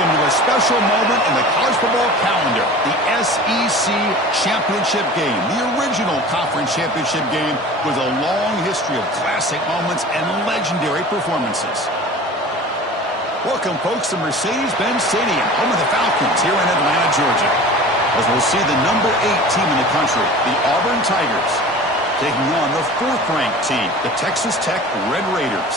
Welcome to a special moment in the college football calendar, the SEC Championship Game, the original conference championship game with a long history of classic moments and legendary performances. Welcome, folks, to Mercedes-Benz Stadium, home of the Falcons here in Atlanta, Georgia, as we'll see the number 8 team in the country, the Auburn Tigers, taking on the 4th-ranked team, the Texas Tech Red Raiders.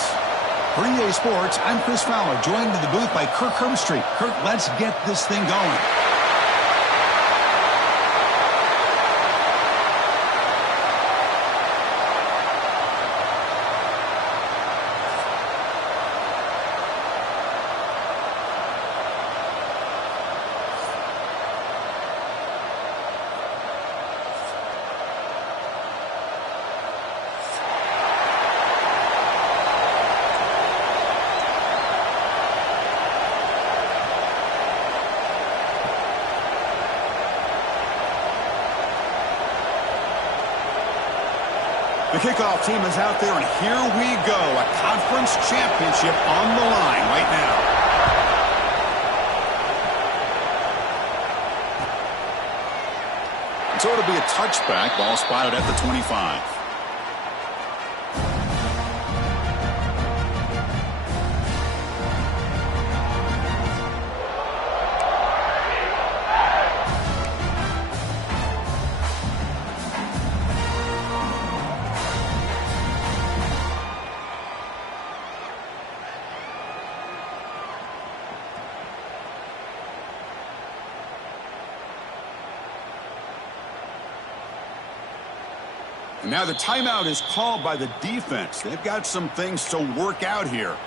For EA Sports, I'm Chris Fowler, joined in the booth by Kirk Herbstreit. Kirk, let's get this thing going. The kickoff team is out there, and here we go. A conference championship on the line right now. So it'll be a touchback. Ball spotted at the 25. And now the timeout is called by the defense. They've got some things to work out here.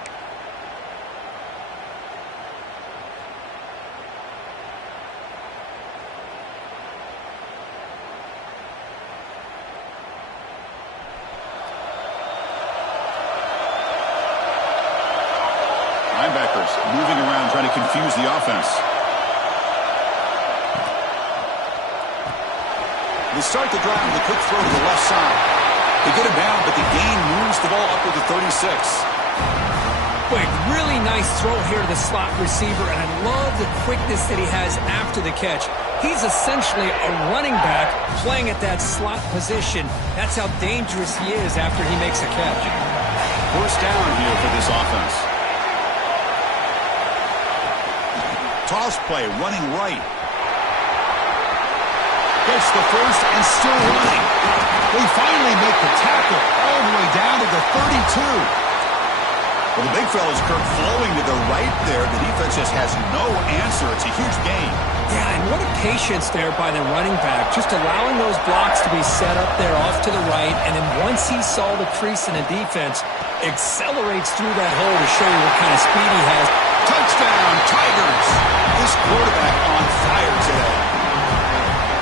Linebackers moving around trying to confuse the offense. They start the drive with a quick throw to the left side. They get him down, but the gain moves the ball up to the 36. Quick, really nice throw here to the slot receiver, and I love the quickness that he has after the catch. He's essentially a running back playing at that slot position. That's how dangerous he is after he makes a catch. First down here for this offense. Toss play, running right. Gets the first and still running. They finally make the tackle all the way down to the 32. Well, the big fella's Kirk flowing to the right there. The defense just has no answer. It's a huge gain. Yeah, and what a patience there by the running back, just allowing those blocks to be set up there off to the right, and then once he saw the crease in the defense, accelerates through that hole to show you what kind of speed he has. Touchdown, Tigers! This quarterback on fire today.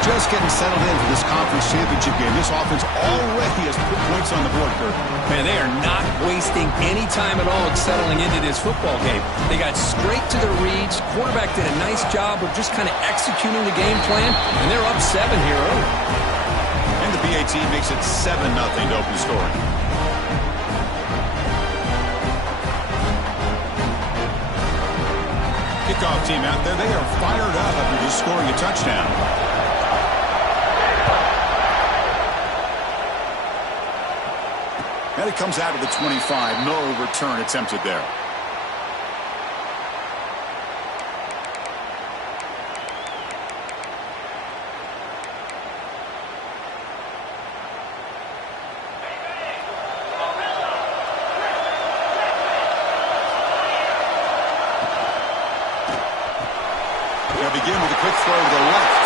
Just getting settled in for this conference championship game. This offense already has put points on the board, Kirk. Man, they are not wasting any time at all settling into this football game. They got straight to their reads. Quarterback did a nice job of just kind of executing the game plan, and they're up 7 here early. And the BAT makes it 7-0 to open scoring. Kickoff team out there, they are fired up after just scoring a touchdown. And it comes out of the 25. No return attempted there. They'll begin with a quick throw to the left.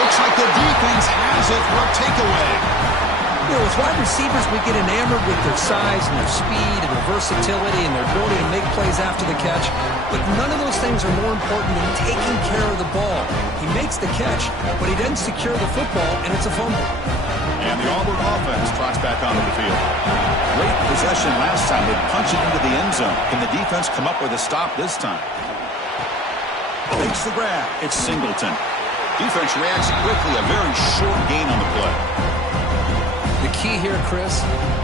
Looks like the defense has it for a takeaway. You know, as wide receivers, we get enamored with their size and their speed and their versatility and their ability to make plays after the catch. But none of those things are more important than taking care of the ball. He makes the catch, but he doesn't secure the football, and it's a fumble. And the Auburn offense trots back onto the field. Great possession last time. They punch it into the end zone. Can the defense come up with a stop this time? Makes the grab. It's Singleton. Defense reacts quickly. A very short gain on the play. The key key here, Chris,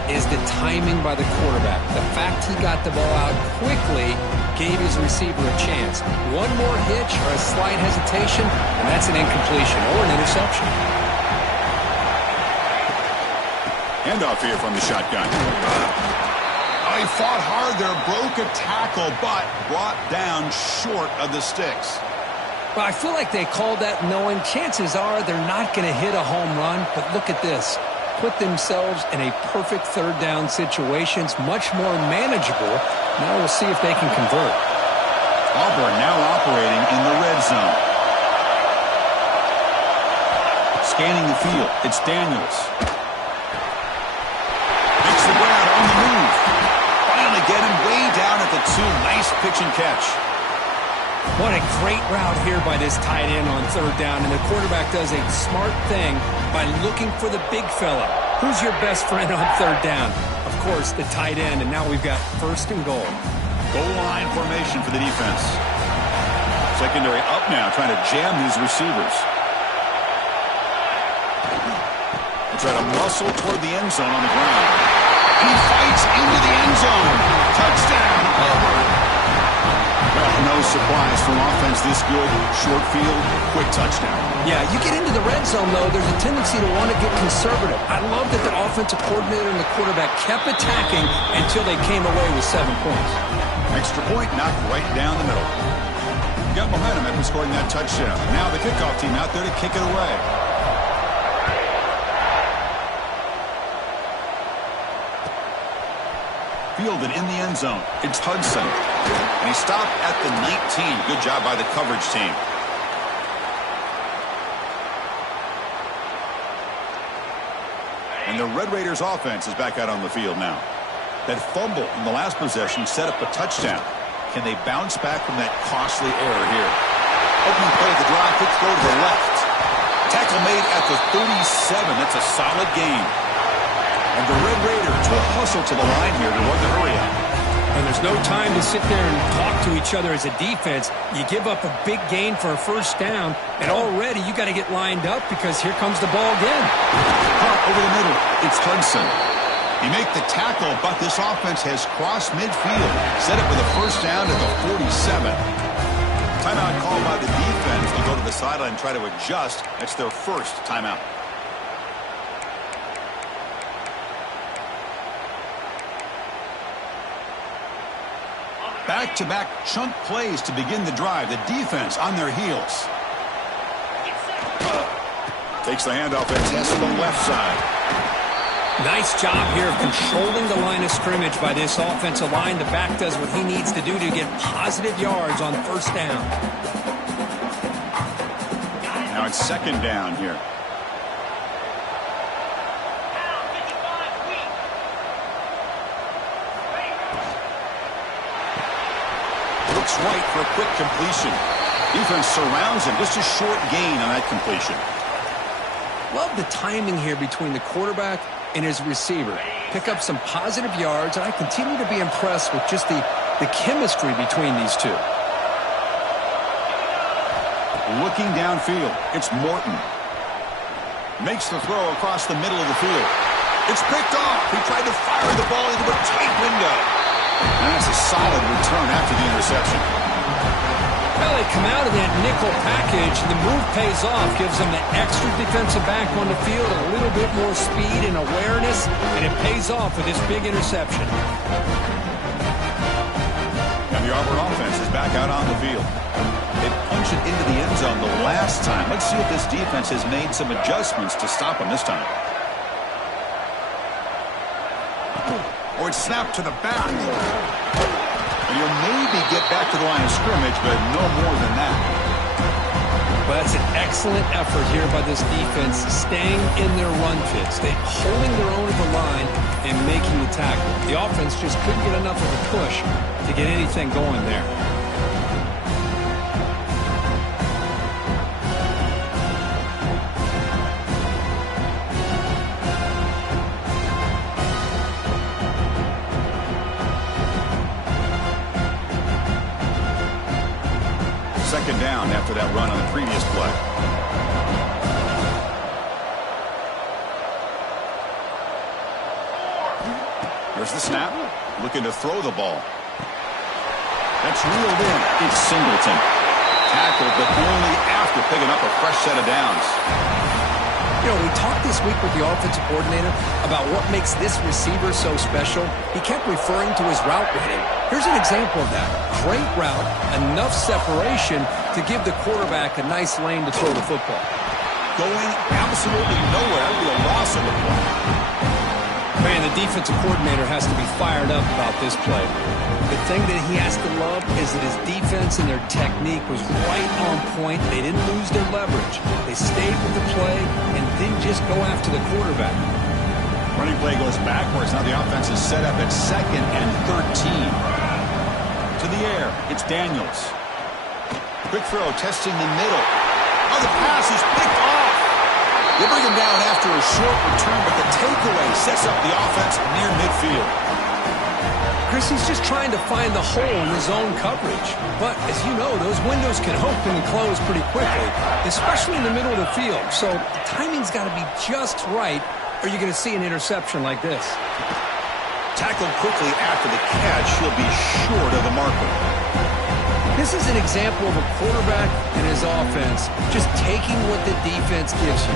is the timing by the quarterback. The fact he got the ball out quickly gave his receiver a chance. One more hitch or a slight hesitation, and that's an incompletion or an interception. Handoff here from the shotgun. He fought hard there, broke a tackle, but brought down short of the sticks. Well, I feel like they called that knowing chances are they're not going to hit a home run, but look at this. Put themselves in a perfect third down situation. It's much more manageable. Now we'll see if they can convert. Auburn now operating in the red zone. Scanning the field. It's Daniels. Makes the grab on the move. Finally get him way down at the 2. Nice pitch and catch. What a great route here by this tight end on third down, and the quarterback does a smart thing by looking for the big fella. Who's your best friend on third down? Of course, the tight end, and now we've got first and goal. Goal line formation for the defense. Secondary up now, trying to jam these receivers. They try to muscle toward the end zone on the ground. And he fights into the end zone. Touchdown, Auburn. Well, no surprise from offense this good. Short field, quick touchdown. Yeah, you get into the red zone, though, there's a tendency to want to get conservative. I love that the offensive coordinator and the quarterback kept attacking until they came away with 7 points. Extra point knocked right down the middle. Got momentum after scoring that touchdown. Now the kickoff team out there to kick it away. Fielded in the end zone. It's Hudson. And he stopped at the 19. Good job by the coverage team. And the Red Raiders offense is back out on the field now. That fumble in the last possession set up a touchdown. Can they bounce back from that costly error here? Opening play of the drive, quick throw to the left. Tackle made at the 37. That's a solid gain. And the Red Raiders will hustle to the line here to run the hurry up. And there's no time to sit there and talk to each other as a defense. You give up a big gain for a first down, and already you got to get lined up because here comes the ball again. Caught over the middle. It's Hudson. He make the tackle, but this offense has crossed midfield. Set up with a first down at the 47. Timeout called by the defense. They'll go to the sideline and try to adjust. That's their first timeout. Back-to-back chunk plays to begin the drive. The defense on their heels. Takes the handoff and tests the left side. Nice job here of controlling the line of scrimmage by this offensive line. The back does what he needs to do to get positive yards on first down. Now it's second down here. Looks right for a quick completion. Defense surrounds him. Just a short gain on that completion. Love the timing here between the quarterback and his receiver. Pick up some positive yards, and I continue to be impressed with just the chemistry between these two. Looking downfield, it's Morton. Makes the throw across the middle of the field. It's picked off. He tried to fire the ball into a tight window. And that's a solid return after the interception. Well, they come out of that nickel package, and the move pays off, gives them the extra defensive back on the field, a little bit more speed and awareness, and it pays off with this big interception. And the Auburn offense is back out on the field. They punch it into the end zone the last time. Let's see if this defense has made some adjustments to stop them this time. Or it's snapped to the back. And you'll maybe get back to the line of scrimmage, but no more than that. Well, that's an excellent effort here by this defense, staying in their run fits. They're holding their own at the line and making the tackle. The offense just couldn't get enough of a push to get anything going there. Second down after that run on the previous play. There's the snap. Looking to throw the ball. That's reeled in. It's Singleton. Tackled, but only after picking up a fresh set of downs. You know, we talked this week with the offensive coordinator about what makes this receiver so special. He kept referring to his route running. Here's an example of that. Great route, enough separation to give the quarterback a nice lane to throw the football. Going absolutely nowhere with a loss of the play. Man, the defensive coordinator has to be fired up about this play. The thing that he has to love is that his defense and their technique was right on point. They didn't lose their leverage. They stayed with the play and didn't just go after the quarterback. Running play goes backwards. Now the offense is set up at 2nd and 13. To the air. It's Daniels. Quick throw, testing the middle. Oh, the pass is picked off. They bring him down after a short return, but the takeaway sets up the offense near midfield. Chris, he's just trying to find the hole in his own coverage. But, as you know, those windows can open and close pretty quickly, especially in the middle of the field. So the timing's got to be just right, or you're going to see an interception like this. Tackled quickly after the catch. He'll be short of the marker. This is an example of a quarterback and his offense just taking what the defense gives you.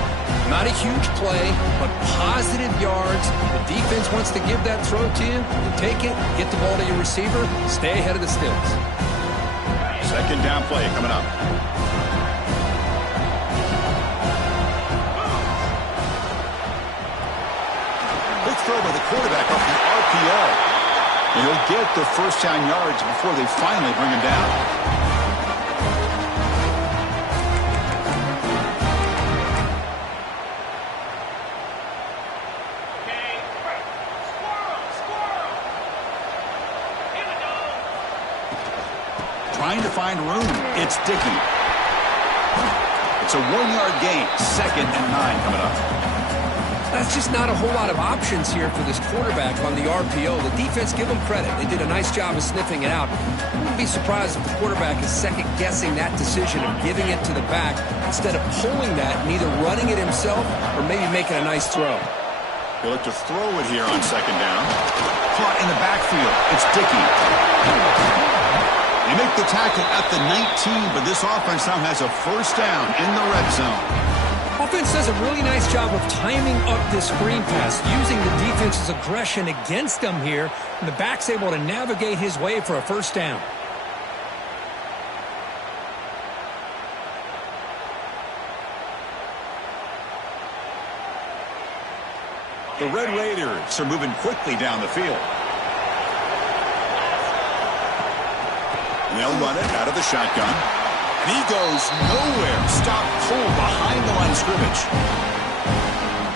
Not a huge play, but positive yards. The defense wants to give that throw to you. You take it, get the ball to your receiver, stay ahead of the sticks. 2nd down play coming up. Quick throw by the quarterback off the RPO. And he'll get the 1st down yards before they finally bring him down. Trying to find room. It's Dickey. It's a 1-yard gain. 2nd and 9 coming up. That's just not a whole lot of options here for this quarterback on the RPO. The defense, give them credit. They did a nice job of sniffing it out. I wouldn't be surprised if the quarterback is second-guessing that decision of giving it to the back instead of pulling that and either running it himself or maybe making a nice throw. He'll look to throw it here on 2nd down. Caught in the backfield. It's Dickey. They make the tackle at the 19, but this offense now has a 1st down in the red zone. Offense does a really nice job of timing up this screen pass, using the defense's aggression against them here, and the back's able to navigate his way for a 1st down. The Red Raiders are moving quickly down the field. And they'll run it out of the shotgun. And he goes nowhere. Stop pull behind the line of scrimmage.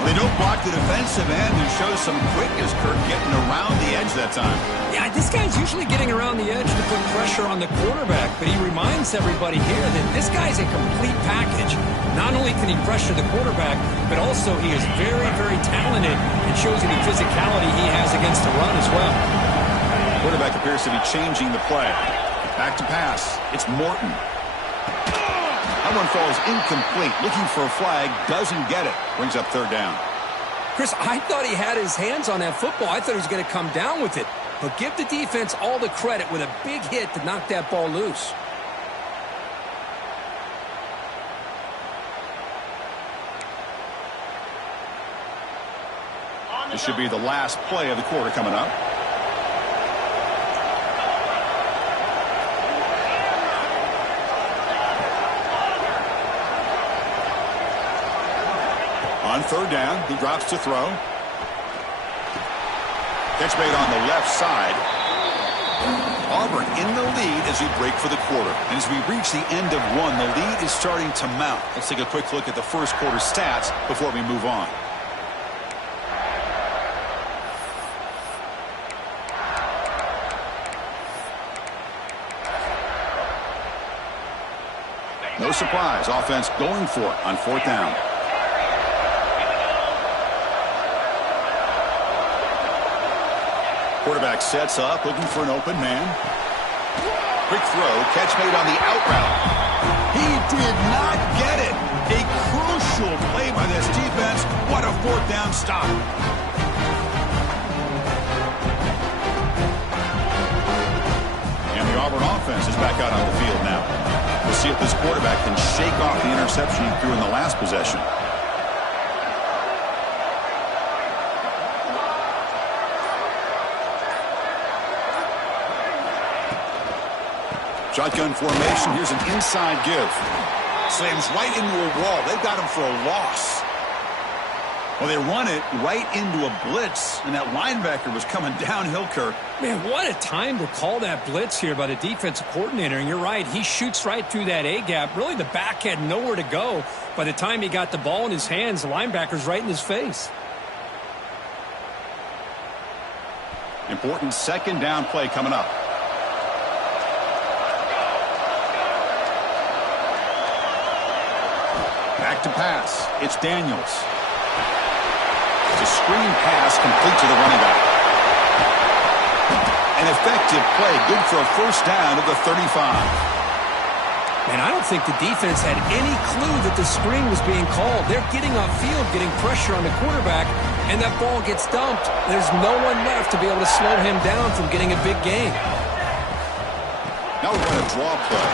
Well, they don't block the defensive end and show some quickness, Kirk, getting around the edge that time. Yeah, this guy's usually getting around the edge to put pressure on the quarterback, but he reminds everybody here that this guy's a complete package. Not only can he pressure the quarterback, but also he is very, very talented and shows you the physicality he has against the run as well. Quarterback appears to be changing the play. Back to pass. It's Morton. That one falls incomplete. Looking for a flag. Doesn't get it. Brings up 3rd down. Chris, I thought he had his hands on that football. I thought he was going to come down with it. But give the defense all the credit with a big hit to knock that ball loose. This should be the last play of the quarter coming up. On 3rd down, he drops to throw. Catch made on the left side. Auburn in the lead as we break for the quarter. And as we reach the end of one, the lead is starting to mount. Let's take a quick look at the first quarter stats before we move on. No surprise, offense going for it on 4th down. Quarterback sets up, looking for an open man. Quick throw, catch made on the out route. He did not get it. A crucial play by this defense. What a 4th down stop. offense is back out on the field now. We'll see if this quarterback can shake off the interception he threw in the last possession. Shotgun formation. Here's an inside give. Slams right into a wall. They've got him for a loss. Well, they run it right into a blitz, and that linebacker was coming downhill, Kirk. Man, what a time to call that blitz here by the defensive coordinator. And you're right, he shoots right through that A-gap. Really, the back had nowhere to go. By the time he got the ball in his hands, the linebacker's right in his face. Important second down play coming up. Back to pass. It's Daniels. It's a screen pass complete to the running back. An effective play. Good for a first down at the 35. Man, I don't think the defense had any clue that the screen was being called. They're getting off field, getting pressure on the quarterback, and that ball gets dumped. There's no one left to be able to slow him down from getting a big gain. Now we're going to draw play.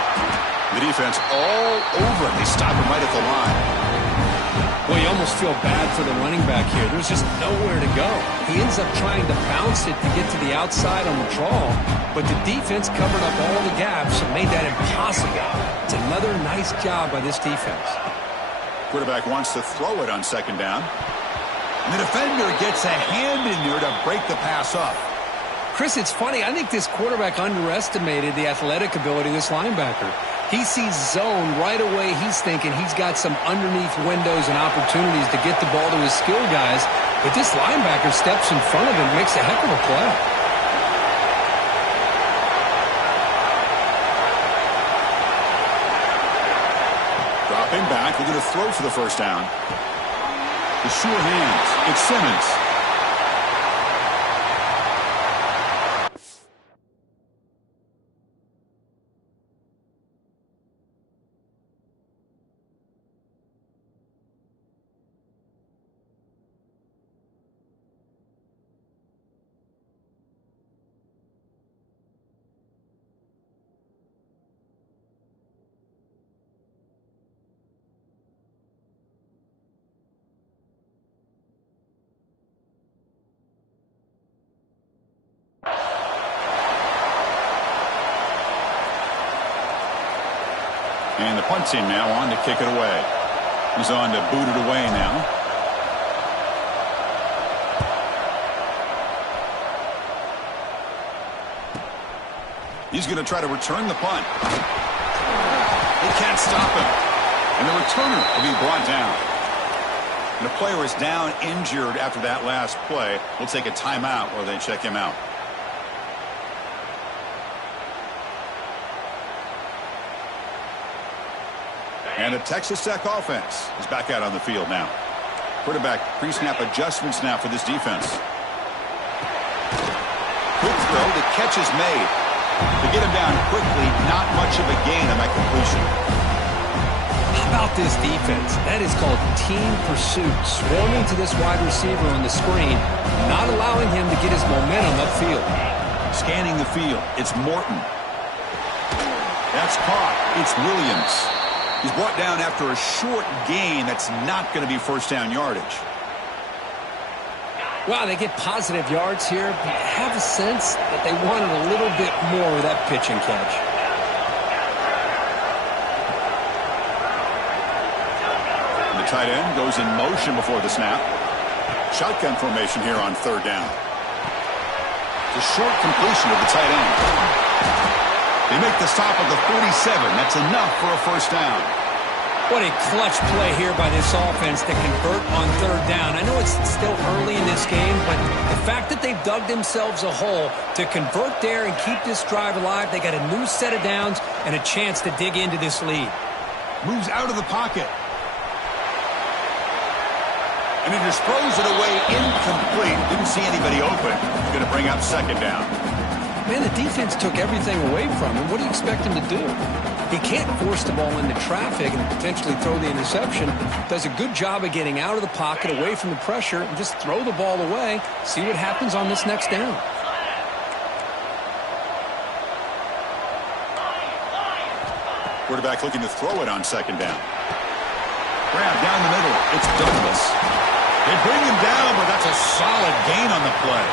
The defense all over it. They stop him right at the line. Well, you almost feel bad for the running back here. There's just nowhere to go. He ends up trying to bounce it to get to the outside on the draw, but the defense covered up all the gaps and made that impossible. It's another nice job by this defense. Quarterback wants to throw it on second down. And the defender gets a hand in there to break the pass up. Chris, it's funny. I think this quarterback underestimated the athletic ability of this linebacker. He sees zone right away. He's thinking he's got some underneath windows and opportunities to get the ball to his skill guys. But this linebacker steps in front of him, makes a heck of a play. Dropping back. They're going to throw for the first down. The sure hands. It's Simmons. And the punt team now on to kick it away. He's on to boot it away now. He's going to try to return the punt. They can't stop him. And the returner will be brought down. And the player is down injured after that last play. We'll take a timeout or they check him out. And the Texas Tech offense is back out on the field now. Quarterback pre-snap adjustments now for this defense. Quick throw. The catch is made. To get him down quickly, not much of a gain on that completion. How about this defense? That is called team pursuit. Swarming to this wide receiver on the screen, not allowing him to get his momentum upfield. Scanning the field. It's Morton. That's caught. It's Williams. He's brought down after a short gain that's not going to be first down yardage. Wow, they get positive yards here, but I have a sense that they wanted a little bit more with that pitch and catch. And the tight end goes in motion before the snap. Shotgun formation here on third down. It's a short completion of the tight end. They make the stop at the 47. That's enough for a first down. What a clutch play here by this offense to convert on third down. I know it's still early in this game, but the fact that they've dug themselves a hole to convert there and keep this drive alive, they got a new set of downs and a chance to dig into this lead. Moves out of the pocket. And he just throws it away incomplete. Didn't see anybody open. He's going to bring up second down. Man, the defense took everything away from him. What do you expect him to do? He can't force the ball into traffic and potentially throw the interception. Does a good job of getting out of the pocket, away from the pressure, and just throw the ball away. See what happens on this next down. Quarterback looking to throw it on second down. Grab down the middle. It's Douglas. They bring him down, but that's a solid gain on the play.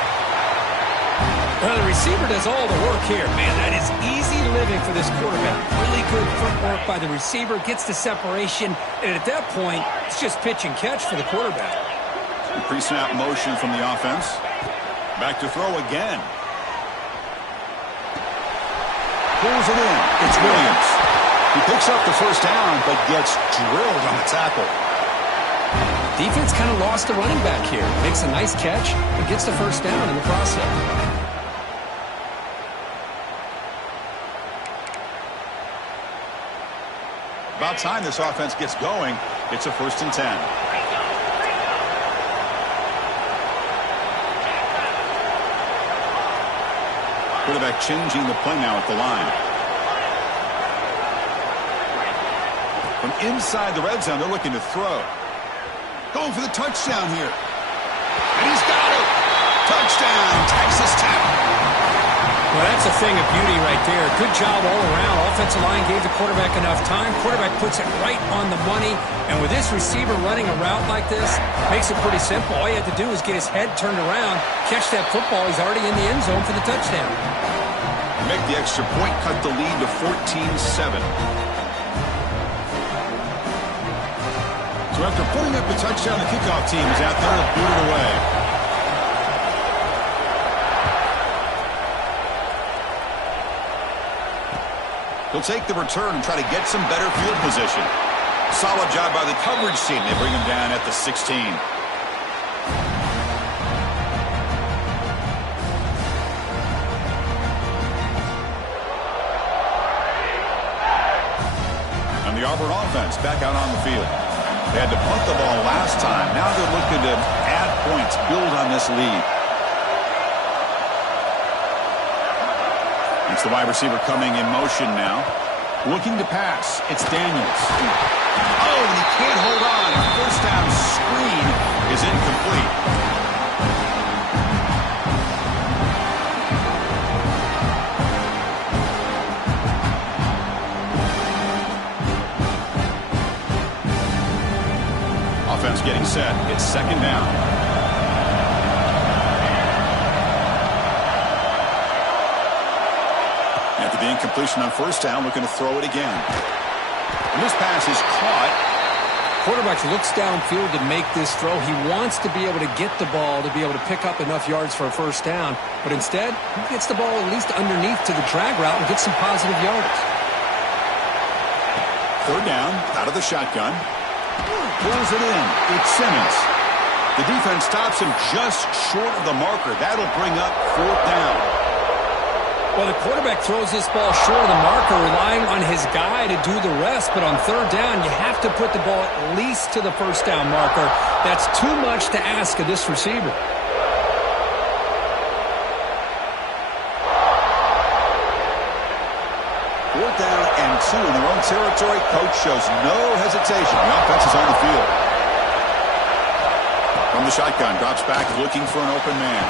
Well, the receiver does all the work here. Man, that is easy living for this quarterback. Really good footwork by the receiver, gets the separation, and at that point, it's just pitch and catch for the quarterback. Pre-snap motion from the offense. Back to throw again. Pulls it in. It's Williams. He picks up the first down, but gets drilled on the tackle. Defense kind of lost the running back here. Makes a nice catch, but gets the first down in the process. About time this offense gets going. It's a 1st and 10. Quarterback changing the play now at the line. From inside the red zone, they're looking to throw. Going for the touchdown here. And he's got it. Touchdown, Texas Tech. Well, that's a thing of beauty right there. Good job all around. Offensive line gave the quarterback enough time. Quarterback puts it right on the money. And with this receiver running a route like this, makes it pretty simple. All you have to do is get his head turned around, catch that football. He's already in the end zone for the touchdown. Make the extra point, cut the lead to 14-7. So after putting up the touchdown, the kickoff team is out there to boot it away. He'll take the return and try to get some better field position. Solid job by the coverage team. They bring him down at the 16. And the Auburn offense back out on the field. They had to punt the ball last time. Now they're looking to add points, build on this lead. It's the wide receiver coming in motion now. Looking to pass. It's Daniels. Oh, and he can't hold on. A first down screen is incomplete. Offense getting set. It's second down. The incompletion on first down, looking to throw it again. And this pass is caught. Quarterback looks downfield to make this throw. He wants to be able to get the ball to be able to pick up enough yards for a first down. But instead, he gets the ball at least underneath to the drag route and gets some positive yards. Third down, out of the shotgun. Pulls it in. It's Simmons. The defense stops him just short of the marker. That'll bring up fourth down. Well, the quarterback throws this ball short of the marker, relying on his guy to do the rest. But on third down, you have to put the ball at least to the first down marker. That's too much to ask of this receiver. Fourth down and 2 in their own territory. Coach shows no hesitation. The offense is on the field. From the shotgun, drops back looking for an open man.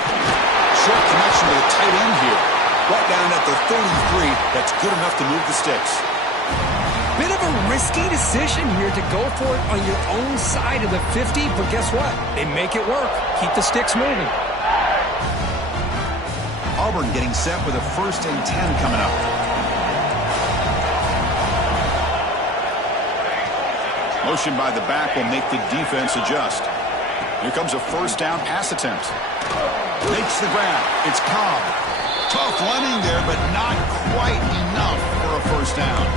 Short connection to the tight end here. Brought down at the 33. That's good enough to move the sticks. Bit of a risky decision here to go for it on your own side of the 50, but guess what? They make it work. Keep the sticks moving. Auburn getting set with a 1st and 10 coming up. Motion by the back will make the defense adjust. Here comes a first down pass attempt. Makes the grab. It's Cobb. Tough running there, but not quite enough for a first down.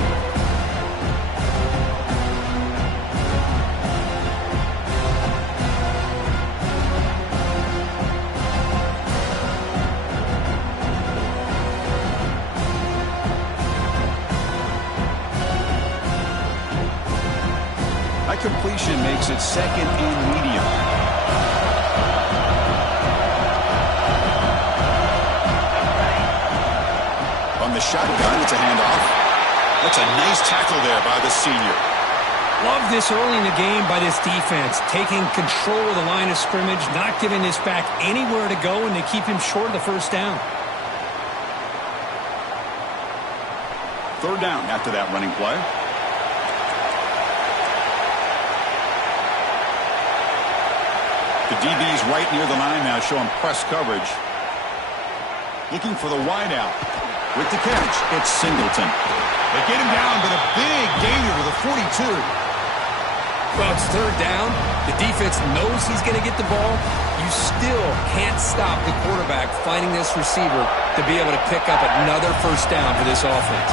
That completion makes it 2nd and medium. The shotgun, it's a handoff. That's a nice tackle there by the senior. Love this early in the game by this defense, taking control of the line of scrimmage, not giving this back anywhere to go, and they keep him short of the first down. Third down after that running play. The DB's right near the line now, showing press coverage. Looking for the wideout. With the catch, it's Singleton. They get him down, but a big gainer to the 42. Well, it's third down. The defense knows he's going to get the ball. You still can't stop the quarterback finding this receiver to be able to pick up another first down for this offense.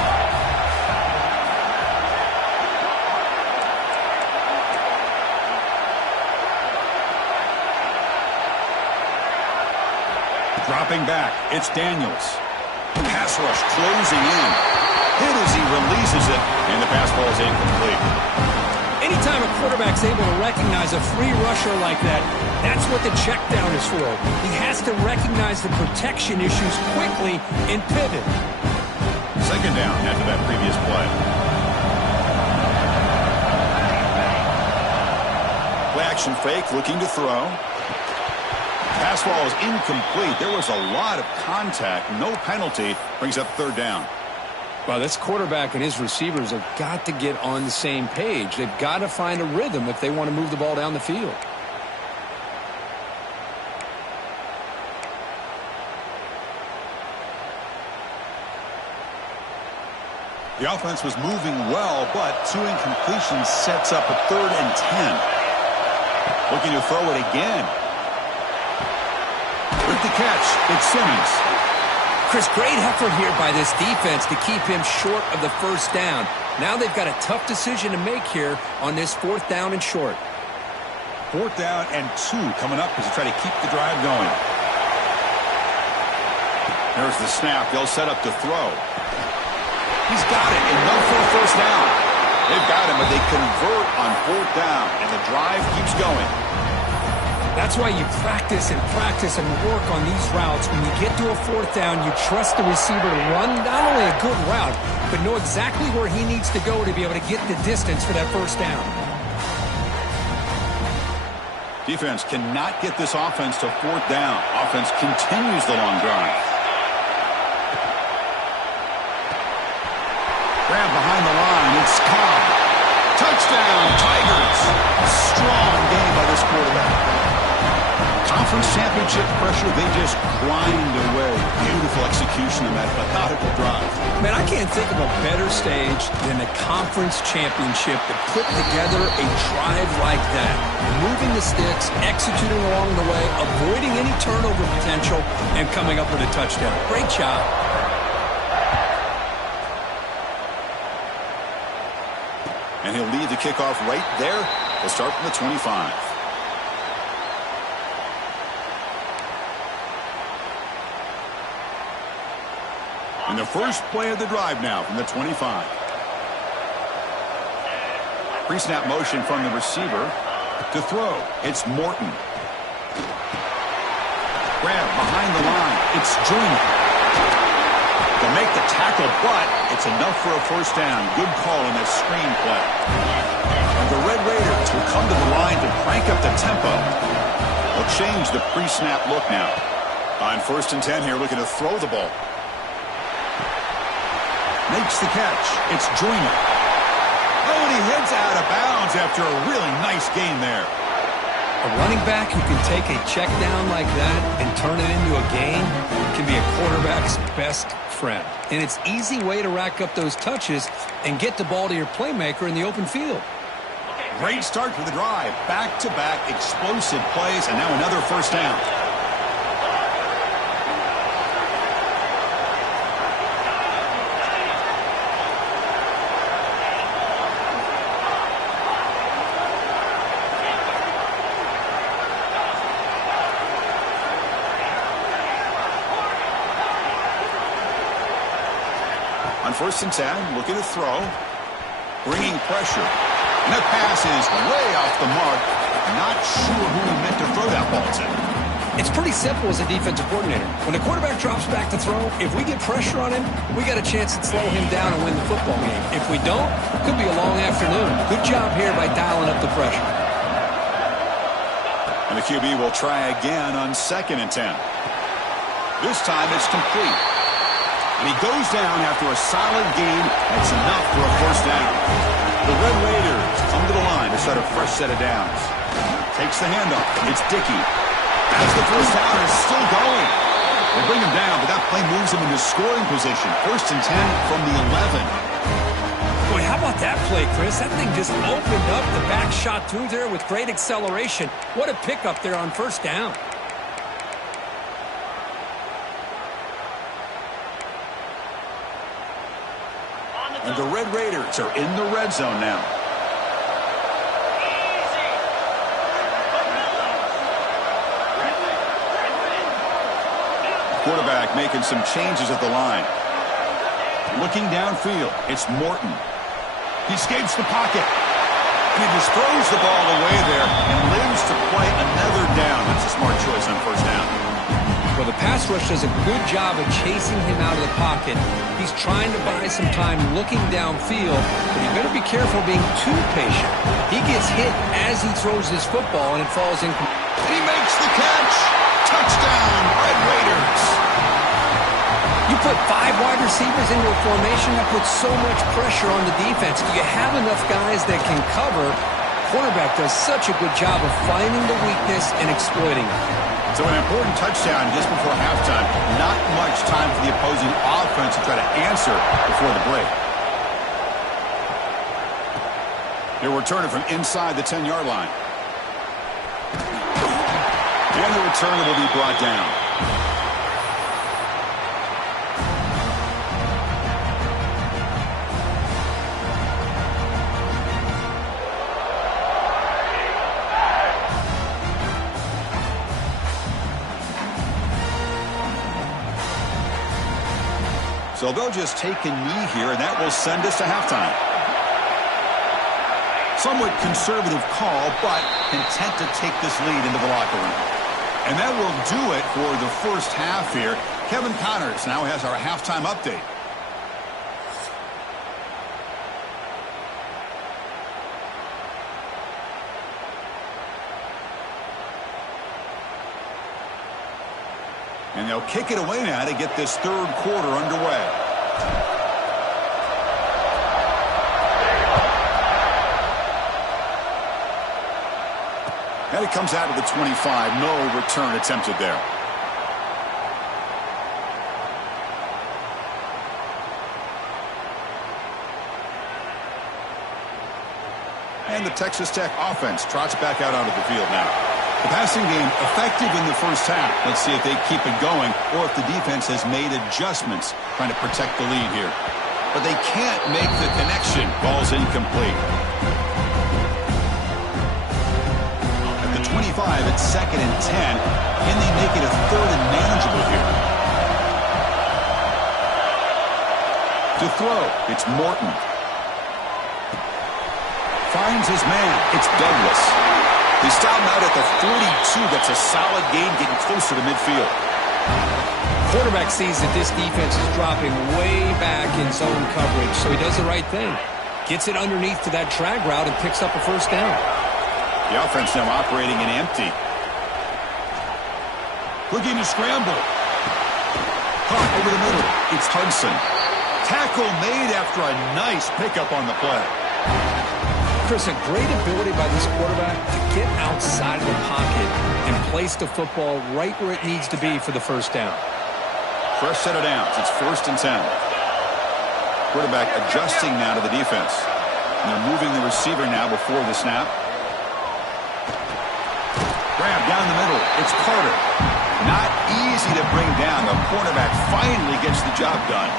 Dropping back, it's Daniels. Pass rush closing in. Hit as he releases it, and the pass ball is incomplete. Anytime a quarterback's able to recognize a free rusher like that, that's what the check down is for. He has to recognize the protection issues quickly and pivot. Second down after that previous play. Play action fake, looking to throw. Pass ball is incomplete. There was a lot of contact. No penalty. Brings up third down. Well, this quarterback and his receivers have got to get on the same page. They've got to find a rhythm if they want to move the ball down the field. The offense was moving well, but two incompletions sets up a 3rd and 10. Looking to throw it again. With the catch, it's Simmons. Chris, great effort here by this defense to keep him short of the first down. Now they've got a tough decision to make here on this 4th down and short. 4th down and 2 coming up as they try to keep the drive going. There's the snap. They'll set up to throw. He's got it. Enough for a first down. They've got him, but they convert on 4th down, and the drive keeps going. That's why you practice and work on these routes. When you get to a 4th down, you trust the receiver to run not only a good route, but know exactly where he needs to go to be able to get the distance for that first down. Defense cannot get this offense to 4th down. Offense continues the long drive. Grab behind the line. It's Cobb. Touchdown, Tigers. A strong game by this quarterback. Conference championship pressure, they just grind away. Beautiful execution on that methodical drive. Man, I can't think of a better stage than the conference championship to put together a drive like that. Moving the sticks, executing along the way, avoiding any turnover potential, and coming up with a touchdown. Great job. And he'll lead the kickoff right there. They'll start from the 25. And the first play of the drive now from the 25. Pre-snap motion from the receiver to throw. It's Morton. Grab behind the line. It's Joyner. They'll make the tackle, but it's enough for a first down. Good call in that screen play. And the Red Raiders will come to the line to crank up the tempo. They'll change the pre-snap look now. On 1st and 10 here, looking to throw the ball. Makes the catch. It's Joyner. Oh, and he heads out of bounds after a really nice gain there. A running back who can take a check down like that and turn it into a gain can be a quarterback's best friend. And it's an easy way to rack up those touches and get the ball to your playmaker in the open field. Great start for the drive. Back-to-back explosive plays, and now another first down. On 1st and 10, looking to throw. Bringing pressure. And that pass is way off the mark. Not sure who he meant to throw that ball to. It's pretty simple as a defensive coordinator. When the quarterback drops back to throw, if we get pressure on him, we got a chance to slow him down and win the football game. If we don't, it could be a long afternoon. Good job here by dialing up the pressure. And the QB will try again on 2nd and 10. This time it's complete. And he goes down after a solid gain. That's enough for a first down. The Red Raiders come to the line to start a fresh set of downs. Takes the handoff. It's Dickey. As the first down is still going. They bring him down, but that play moves him into scoring position. 1st and 10 from the 11. Boy, how about that play, Chris? That thing just opened up the back shot through there with great acceleration. What a pickup there on first down. And the Red Raiders are in the red zone now. Quarterback making some changes at the line. Looking downfield, it's Morton. He escapes the pocket. And he just throws the ball away there and lives to play another down. That's a smart choice on first down. Well, the pass rush does a good job of chasing him out of the pocket. He's trying to buy some time looking downfield, but he better be careful being too patient. He gets hit as he throws his football, and it falls in. He makes the catch. Touchdown, Red Raiders. You put 5 wide receivers into a formation, that puts so much pressure on the defense. Do you have enough guys that can cover? Quarterback does such a good job of finding the weakness and exploiting it. So an important touchdown just before halftime. Not much time for the opposing offense to try to answer before the break. They're returning from inside the 10-yard line. And the returner will be brought down. So they'll just take a knee here, and that will send us to halftime. Somewhat conservative call, but content to take this lead into the locker room. And that will do it for the first half here. Kevin Connors now has our halftime update. And they'll kick it away now to get this third quarter underway. And it comes out of the 25. No return attempted there. And the Texas Tech offense trots back out onto the field now. The passing game effective in the first half. Let's see if they keep it going or if the defense has made adjustments trying to protect the lead here. But they can't make the connection. Ball's incomplete. At the 25, it's 2nd and 10. Can they make it a 3rd and manageable here? To throw, it's Morton. Finds his man. It's Douglas. They stop him out at the 42. That's a solid gain, getting closer to midfield. Quarterback sees that this defense is dropping way back in zone coverage, so he does the right thing. Gets it underneath to that drag route and picks up a first down. The offense now operating in empty. Looking to scramble. Caught over the middle. It's Hudson. Tackle made after a nice pickup on the play. Chris, a great ability by this quarterback to get outside of the pocket and place the football right where it needs to be for the first down. Fresh set of downs. It's 1st and 10. Quarterback adjusting now to the defense. And they're moving the receiver now before the snap. Grab down the middle. It's Carter. Not easy to bring down. The quarterback finally gets the job done.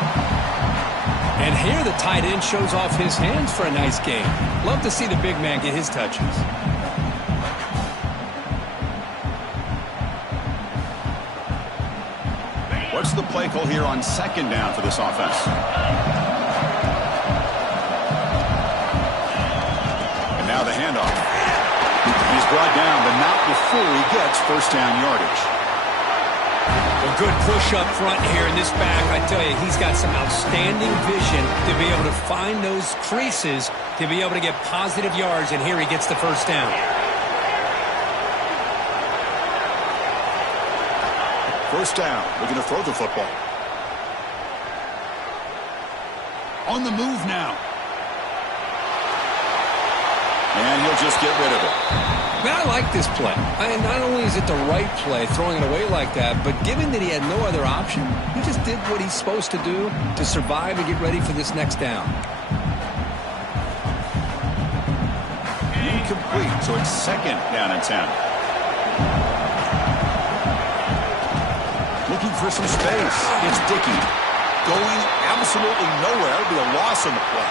And here the tight end shows off his hands for a nice game. Love to see the big man get his touches. What's the play call here on 2nd down for this offense? And now the handoff. He's brought down, but not before he gets first down yardage. A good push up front here in this back. I tell you, he's got some outstanding vision to be able to find those creases, to be able to get positive yards, and here he gets the first down. First down, looking to throw the football. On the move now. And he'll just get rid of it. Man, I like this play. Not only is it the right play, throwing it away like that, but given that he had no other option, he just did what he's supposed to do to survive and get ready for this next down. Incomplete, so it's 2nd down and 10. Looking for some space. It's Dickey. Going absolutely nowhere. It'll be a loss on the play.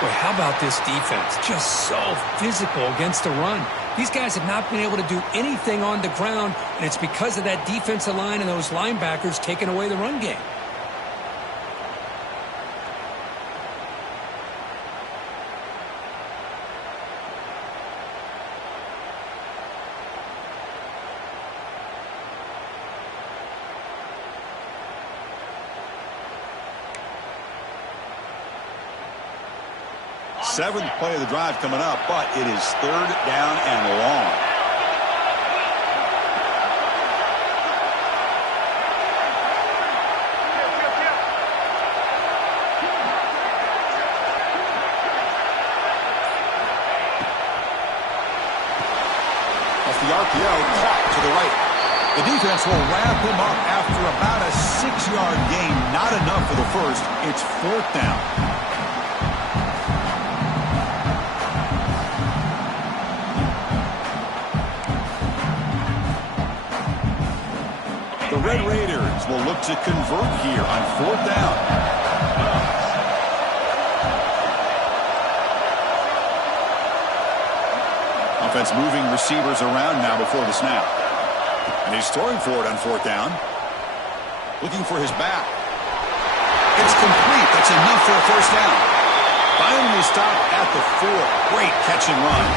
Boy, how about this defense? Just so physical against the run. These guys have not been able to do anything on the ground, and it's because of that defensive line and those linebackers taking away the run game. Seventh play of the drive coming up, but it is 3rd down and long. Off the RPO, caught to the right. The defense will wrap him up after about a 6-yard gain. Not enough for the first. It's 4th down. The Red Raiders will look to convert here on 4th down. Offense moving receivers around now before the snap. And he's throwing for it on 4th down. Looking for his back. It's complete. That's enough for a 1st down. Finally stopped at the 4. Great catch and run.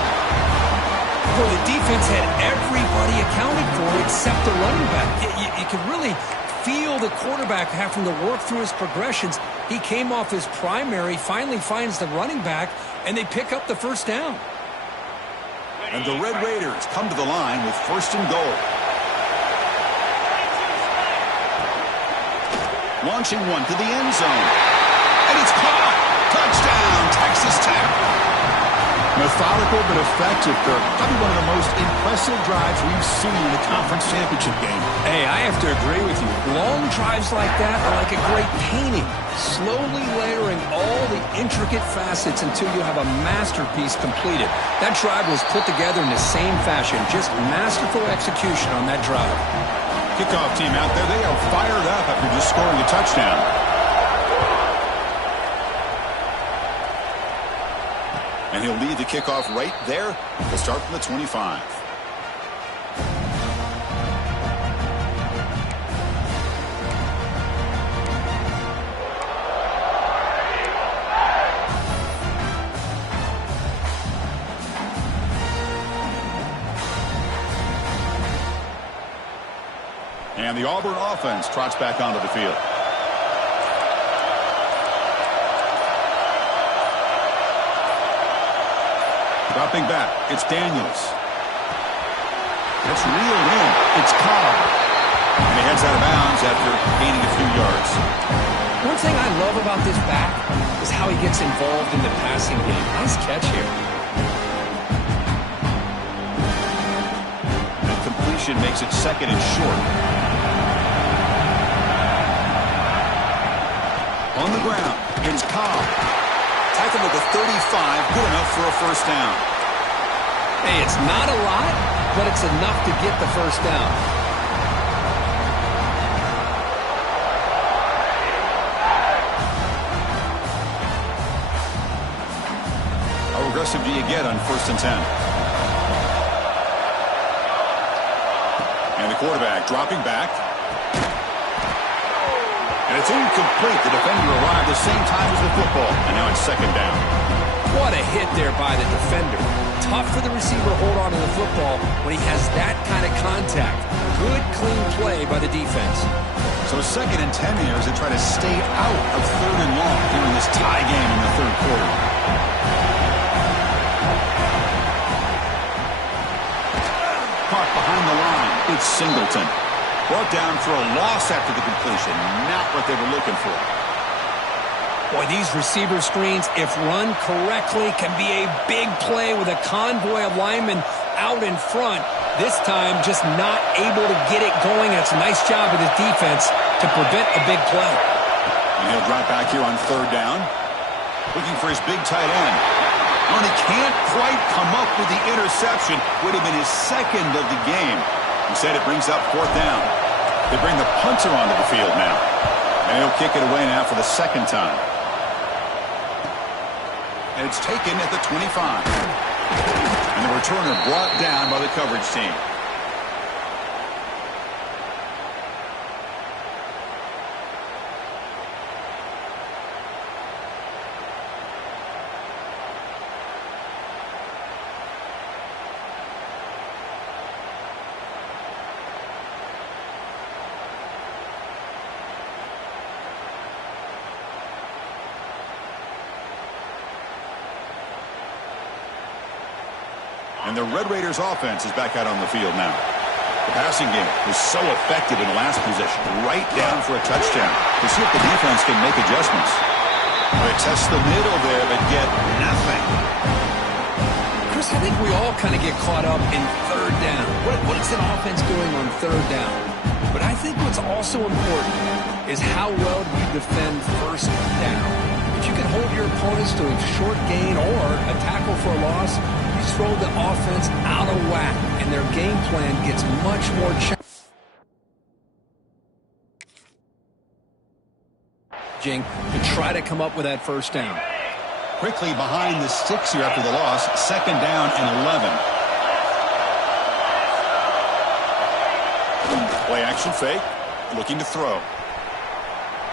Boy, the defense had everybody accounted for except the running back. You could really feel the quarterback having to work through his progressions. He came off his primary, finally finds the running back, and they pick up the 1st down. And the Red Raiders come to the line with 1st and goal. Launching one to the end zone. And it's caught. Touchdown, Texas Tech. Methodical but effective, Kirk. Probably one of the most impressive drives we've seen in the conference championship game. Hey, I have to agree with you. Long drives like that are like a great painting. Slowly layering all the intricate facets until you have a masterpiece completed. That drive was put together in the same fashion. Just masterful execution on that drive. Kickoff team out there. They are fired up after just scoring a touchdown. And he'll lead the kickoff right there. He'll start from the 25. And the Auburn offense trots back onto the field. Dropping back, it's Daniels. It's reeled in. It's Cobb. And he heads out of bounds after gaining a few yards. One thing I love about this back is how he gets involved in the passing game. Nice catch here. And completion makes it 2nd and short. On the ground, it's Cobb. Tackled at the 35, good enough for a 1st down. Hey, it's not a lot, but it's enough to get the 1st down. How aggressive do you get on 1st and 10? And the quarterback dropping back. And it's incomplete. The defender arrived the same time as the football. And now it's 2nd down. What a hit there by the defender. Tough for the receiver to hold on to the football when he has that kind of contact. Good, clean play by the defense. So 2nd and 10 here as they try to stay out of 3rd and long here in this tie game in the 3rd quarter. Caught behind the line. It's Singleton. Brought down for a loss after the completion. Not what they were looking for. Boy, these receiver screens, if run correctly, can be a big play with a convoy of linemen out in front. This time, just not able to get it going. It's a nice job of his defense to prevent a big play. And he'll drop back here on third down. Looking for his big tight end. When he can't quite come up with the interception, would have been his second of the game. Instead, it brings up fourth down. They bring the punter onto the field now. And he'll kick it away now for the second time. And it's taken at the 25. And the returner brought down by the coverage team. And the Red Raiders offense is back out on the field now. The passing game was so effective in the last possession, right down for a touchdown. To see if the defense can make adjustments. They test the middle there, but get nothing. Chris, I think we all kind of get caught up in third down. What is an offense doing on third down? But I think what's also important is how well you defend first down. If you can hold your opponents to a short gain or a tackle for a loss, you throw the offense out of whack, and their game plan gets much more challenging to try to come up with that first down. Quickly behind the sticks here after the loss. Second down and 11. Play action fake. Looking to throw.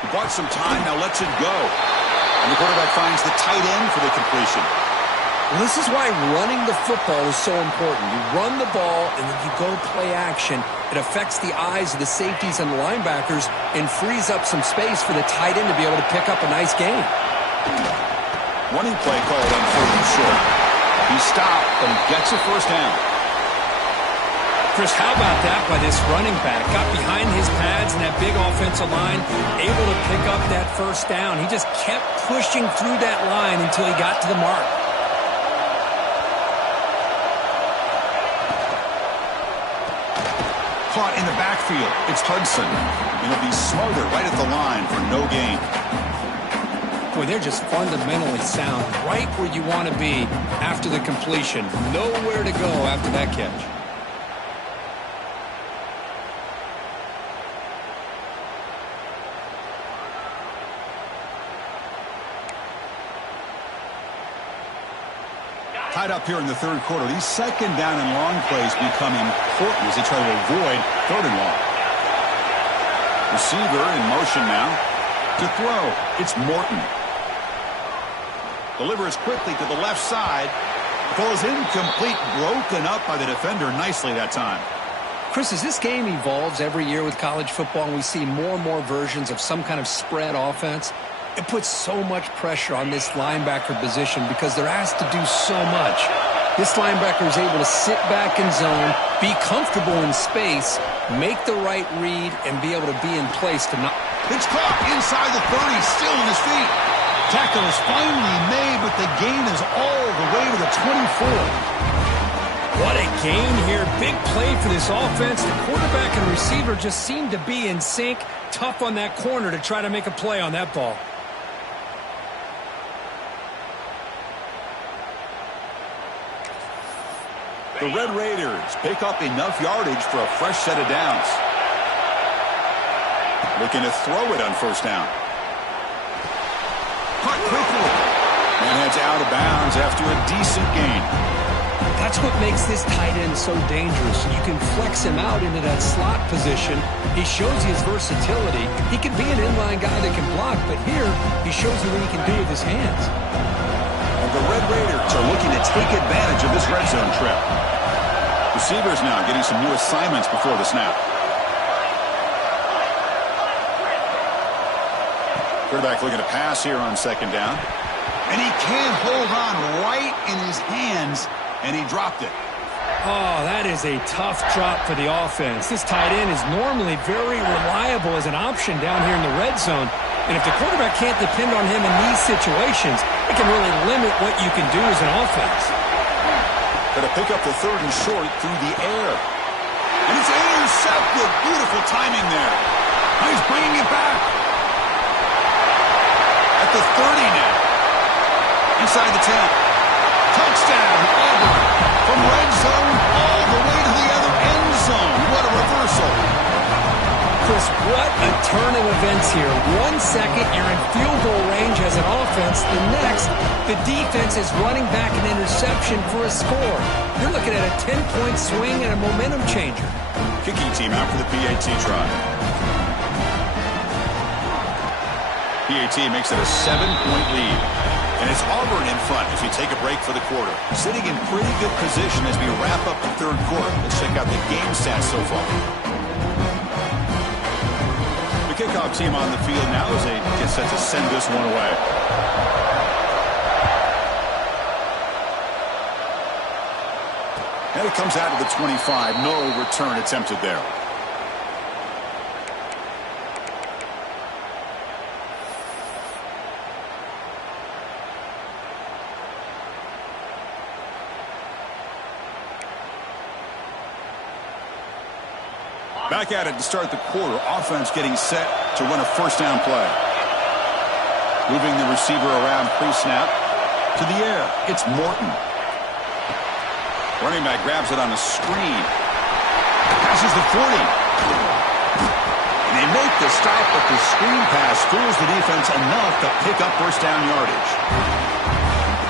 He bought some time, now lets it go. And the quarterback finds the tight end for the completion. Well, this is why running the football is so important. You run the ball, and then you go play action. It affects the eyes of the safeties and the linebackers and frees up some space for the tight end to be able to pick up a nice gain. Running play called on third and short. He stopped, but he gets a first down. Chris, how about that by this running back? Got behind his pads and that big offensive line, able to pick up that first down. He just kept pushing through that line until he got to the mark. Caught in the backfield. It's Hudson. And he'll be smothered right at the line for no gain. Boy, they're just fundamentally sound right where you want to be after the completion. Nowhere to go after that catch. Tied up here in the third quarter. These second down and long plays become important as they try to avoid third and long. Receiver in motion now to throw. It's Morton. Delivers quickly to the left side. Falls incomplete, broken up by the defender nicely that time. Chris, as this game evolves every year with college football and we see more and more versions of some kind of spread offense, it puts so much pressure on this linebacker position because they're asked to do so much. This linebacker is able to sit back in zone, be comfortable in space, make the right read, and be able to be in place to not... It's caught inside the 30, still on his feet. Tackle is finally made, but the gain is all the way to the 24. What a gain here. Big play for this offense. The quarterback and receiver just seem to be in sync. Tough on that corner to try to make a play on that ball. The Red Raiders pick up enough yardage for a fresh set of downs. Looking to throw it on first down. Caught quickly. And heads out of bounds after a decent gain. That's what makes this tight end so dangerous. You can flex him out into that slot position. He shows you his versatility. He can be an inline guy that can block, but here he shows you what he can do with his hands. And the Red Raiders are looking to take advantage of this red zone trip. Receivers now getting some new assignments before the snap. Quarterback looking to pass here on second down. And he can't hold on right in his hands, and he dropped it. Oh, that is a tough drop for the offense. This tight end is normally very reliable as an option down here in the red zone. And if the quarterback can't depend on him in these situations, it can really limit what you can do as an offense. Going to pick up the 3rd and short through the air. And it's intercepted. Beautiful timing there. Now he's bringing it back. At the 30 now. Inside the 10. Touchdown, Auburn. From red zone all the way to the other end zone. What a reversal. Chris, what a turn of events here. 1 second, you're in field goal range as an offense. The next, the defense is running back an interception for a score. You're looking at a 10-point swing and a momentum changer. Kicking team out for the PAT try. PAT makes it a 7-point lead. And it's Auburn in front as we take a break for the quarter. Sitting in pretty good position as we wrap up the 3rd quarter. Let's check out the game stats so far. The kickoff team on the field now as they get set to send this one away. And it comes out of the 25. No return attempted there. Back at it to start the quarter. Offense getting set to run a 1st down play. Moving the receiver around pre-snap to the air. It's Morton. Running back grabs it on a screen. Passes the 40. And they make the stop, but the screen pass fools the defense enough to pick up 1st down yardage.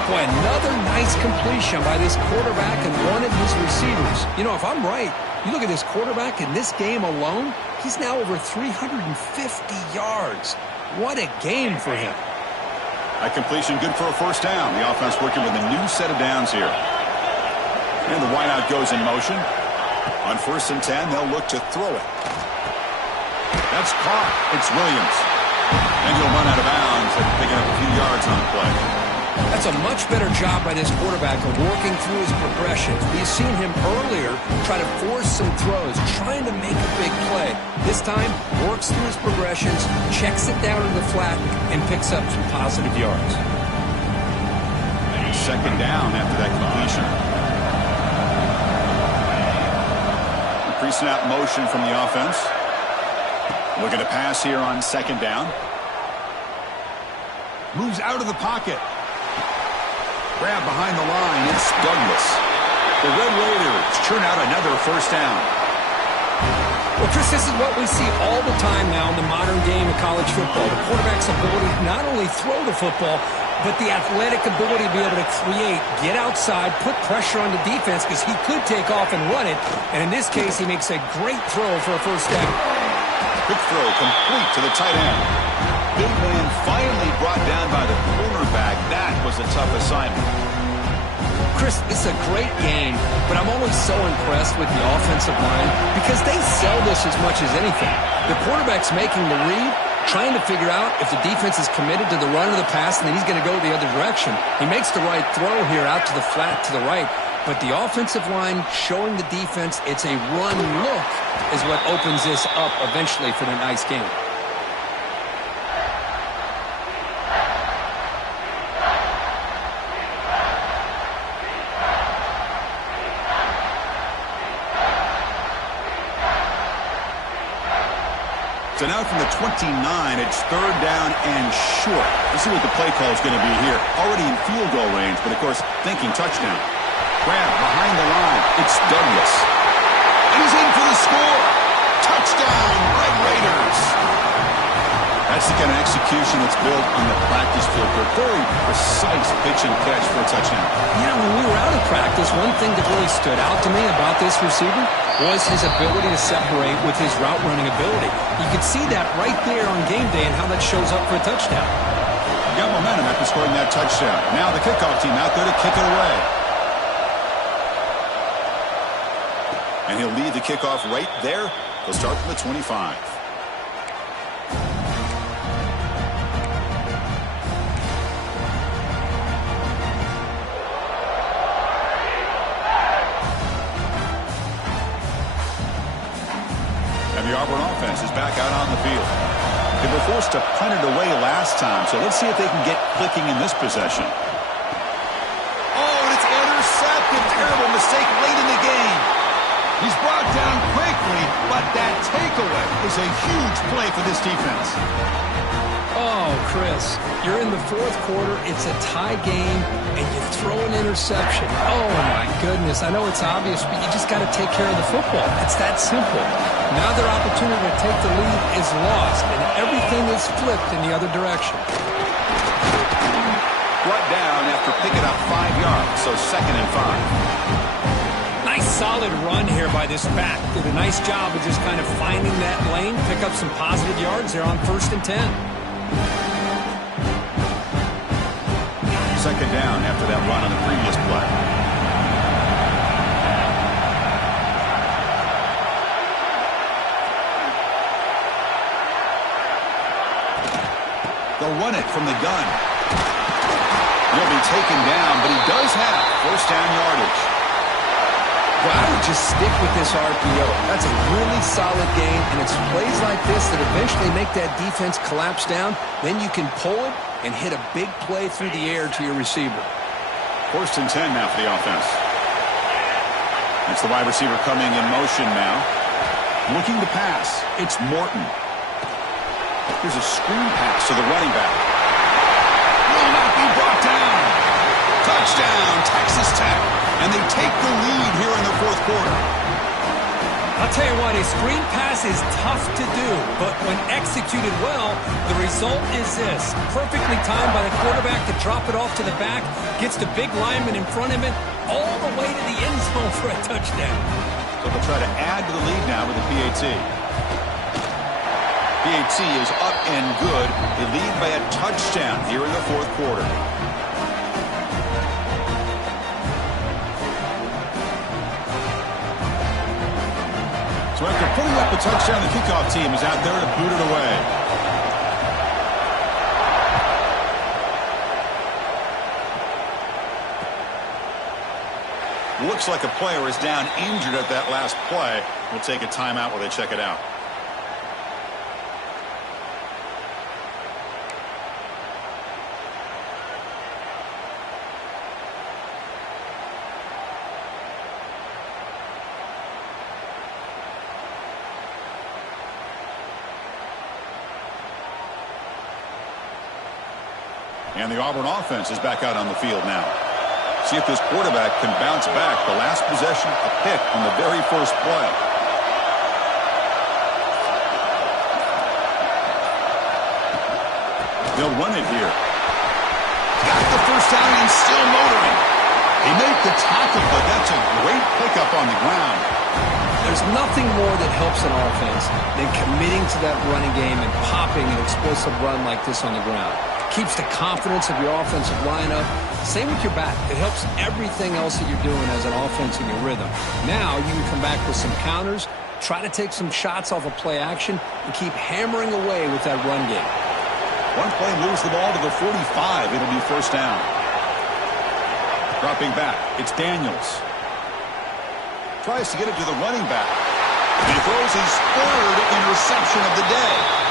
Boy, another nice completion by this quarterback and one of his receivers. You know, if I'm right, you look at this quarterback in this game alone, he's now over 350 yards. What a game for him. A completion good for a 1st down. The offense working with a new set of downs here. And the wideout goes in motion. On 1st and 10, they'll look to throw it. That's caught. It's Williams. And he'll run out of bounds after picking up a few yards on the play. That's a much better job by this quarterback of working through his progressions. We've seen him earlier try to force some throws, trying to make a big play. This time, works through his progressions, checks it down in the flat, and picks up some positive yards. 2nd down after that completion. The pre-snap motion from the offense. Looking to pass here on 2nd down. Moves out of the pocket. Grab behind the line. It's Douglas. The Red Raiders churn out another 1st down. Well, Chris, this is what we see all the time now in the modern game of college football. The quarterback's ability to not only throw the football, but the athletic ability to be able to create, get outside, put pressure on the defense because he could take off and run it. And in this case, he makes a great throw for a 1st down. Quick throw complete to the tight end. Big man finally brought down by the cornerback. That was a tough assignment. Chris, it's a great game, but I'm always so impressed with the offensive line because they sell this as much as anything. The quarterback's making the read, trying to figure out if the defense is committed to the run or the pass, and then he's going to go the other direction. He makes the right throw here out to the flat to the right, but the offensive line showing the defense it's a run look is what opens this up eventually for the nice game. So now from the 29, it's 3rd down and short. Let's see what the play call is going to be here. Already in field goal range, but of course, thinking touchdown. Grab behind the line. It's Douglas. And he's in for the score. Touchdown, Red Raiders. That's the kind of execution that's built on the practice field. A very precise pitch and catch for a touchdown. Yeah, when we were out of practice, one thing that really stood out to me about this receiver was his ability to separate with his route running ability. You could see that right there on game day and how that shows up for a touchdown. Got momentum after scoring that touchdown. Now the kickoff team out there to kick it away. And he'll lead the kickoff right there. He'll start from the 25. And the Auburn offense is back out on the field. They were forced to punt it away last time, so let's see if they can get clicking in this possession. Oh, and it's intercepted. Terrible mistake late in the game. He's brought down quickly, but that takeaway is a huge play for this defense. Oh, Chris, you're in the fourth quarter. It's a tie game, and you throw an interception. Oh, my goodness. I know it's obvious, but you just got to take care of the football. It's that simple. Now their opportunity to take the lead is lost, and everything is flipped in the other direction. Brought down after picking up 5 yards, so 2nd and 5. Nice solid run here by this back. Did a nice job of just kind of finding that lane, pick up some positive yards there on 1st and 10. 2nd down after that run on the previous play. They'll run it from the gun. He'll be taken down, but he does have 1st down yardage. Well, I would just stick with this RPO. That's a really solid game, and it's plays like this that eventually make that defense collapse down. Then you can pull it and hit a big play through the air to your receiver. 1st and 10 now for the offense. It's the wide receiver coming in motion now. Looking to pass. It's Morton. Here's a screen pass to the running back. Will not be brought down. Touchdown, Texas Tech. And they take the lead here in the 4th quarter. I'll tell you what, a screen pass is tough to do, but when executed well, the result is this. Perfectly timed by the quarterback to drop it off to the back, gets the big lineman in front of him, all the way to the end zone for a touchdown. So they'll try to add to the lead now with the PAT. PAT is up and good. They lead by a touchdown here in the 4th quarter. So after putting up a touchdown, the kickoff team is out there to boot it away. Looks like a player is down injured at that last play. We'll take a timeout while they check it out. And the Auburn offense is back out on the field now. See if this quarterback can bounce back. The last possession, a pick on the very first play. They'll run it here. Got the 1st down and still motoring. They make the tackle, but that's a great pickup on the ground. There's nothing more that helps an offense than committing to that running game and popping an explosive run like this on the ground. Keeps the confidence of your offensive lineup. Same with your back. It helps everything else that you're doing as an offense in your rhythm. Now you can come back with some counters, try to take some shots off of play action, and keep hammering away with that run game. One play moves the ball to the 45. It'll be 1st down. Dropping back. It's Daniels. Tries to get it to the running back. He throws his 3rd interception of the day.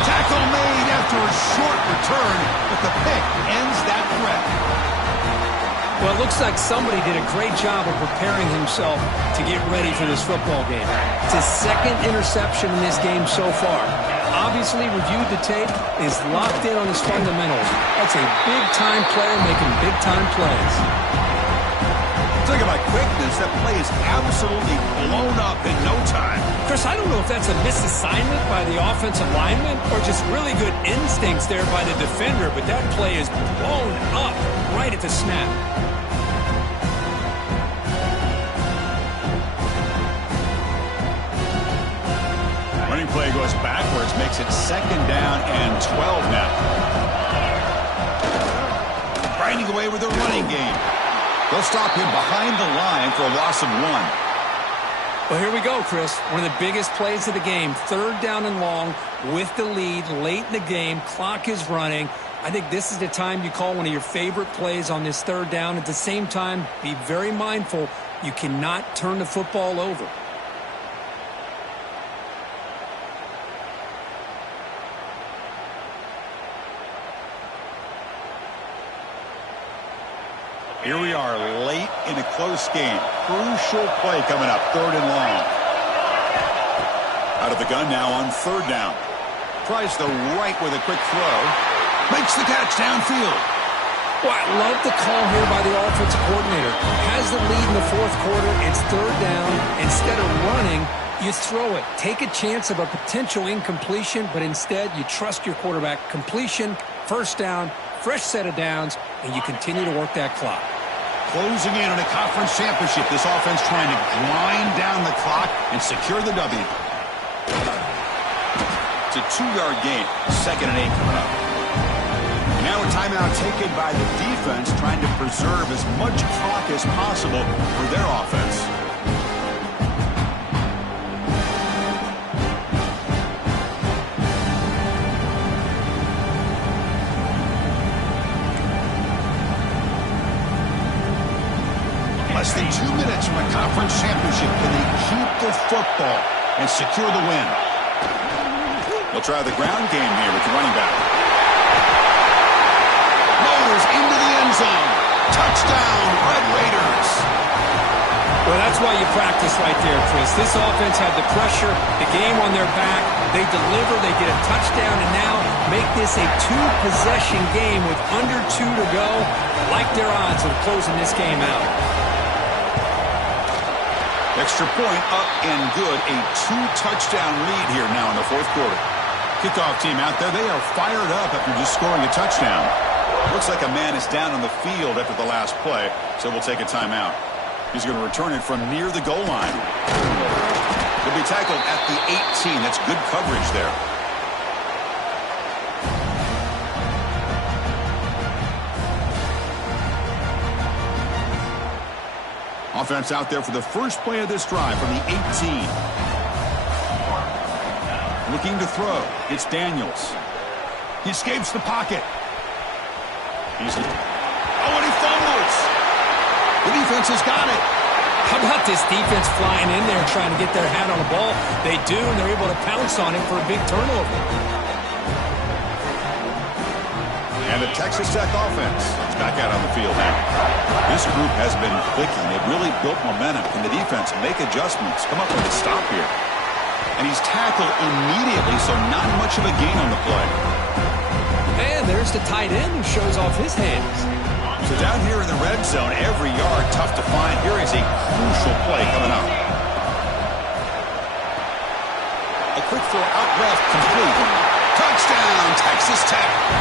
Tackle made after a short return, but the pick ends that threat. Well, it looks like somebody did a great job of preparing himself to get ready for this football game. It's his 2nd interception in this game so far. Obviously reviewed the tape, is locked in on his fundamentals. That's a big-time player making big-time plays. Talking about quickness, that play is absolutely blown up in no time. Chris, I don't know if that's a misassignment by the offensive lineman or just really good instincts there by the defender, but that play is blown up right at the snap. Running play goes backwards, makes it 2nd down and 12 now. Grinding away with the running game. They'll stop him behind the line for a loss of 1. Well, here we go, Chris. One of the biggest plays of the game. 3rd down and long with the lead late in the game. Clock is running. I think this is the time you call one of your favorite plays on this 3rd down. At the same time, be very mindful. You cannot turn the football over. Here we are late in a close game. Crucial play coming up, 3rd and long. Out of the gun now on 3rd down. Tries the right with a quick throw. Makes the catch downfield. Well, I love the call here by the offensive coordinator. Has the lead in the 4th quarter. It's 3rd down. Instead of running, you throw it. Take a chance of a potential incompletion, but instead you trust your quarterback. Completion, 1st down, fresh set of downs, and you continue to work that clock. Closing in on a conference championship, this offense trying to grind down the clock and secure the W. It's a 2-yard gain, 2nd and 8 coming up. And now a timeout taken by the defense, trying to preserve as much clock as possible for their offense. Less than 2 minutes from a conference championship. Can they keep the football and secure the win? They'll try the ground game here with the running back. Motors into the end zone. Touchdown, Red Raiders. Well, that's why you practice right there, Chris. This offense had the pressure, the game on their back. They deliver, they get a touchdown, and now make this a 2-possession game with under 2 to go. Like their odds of closing this game out. Extra point up and good. A 2-touchdown lead here now in the 4th quarter. Kickoff team out there. They are fired up after just scoring a touchdown. Looks like a man is down on the field after the last play, so we'll take a timeout. He's going to return it from near the goal line. He'll be tackled at the 18. That's good coverage there. Offense out there for the first play of this drive from the 18. Looking to throw. It's Daniels. He escapes the pocket. And he fumbles. The defense has got it. How about this defense flying in there trying to get their hat on the ball? They do, and they're able to pounce on it for a big turnover. And the Texas Tech offense is back out on the field now. This group has been clicking. They've really built momentum. Can the defense make adjustments? Come up with a stop here. And he's tackled immediately, so not much of a gain on the play. And there's the tight end who shows off his hands. So down here in the red zone, every yard tough to find. Here is a crucial play coming up. A quick throw out left, complete. Touchdown, Texas Tech.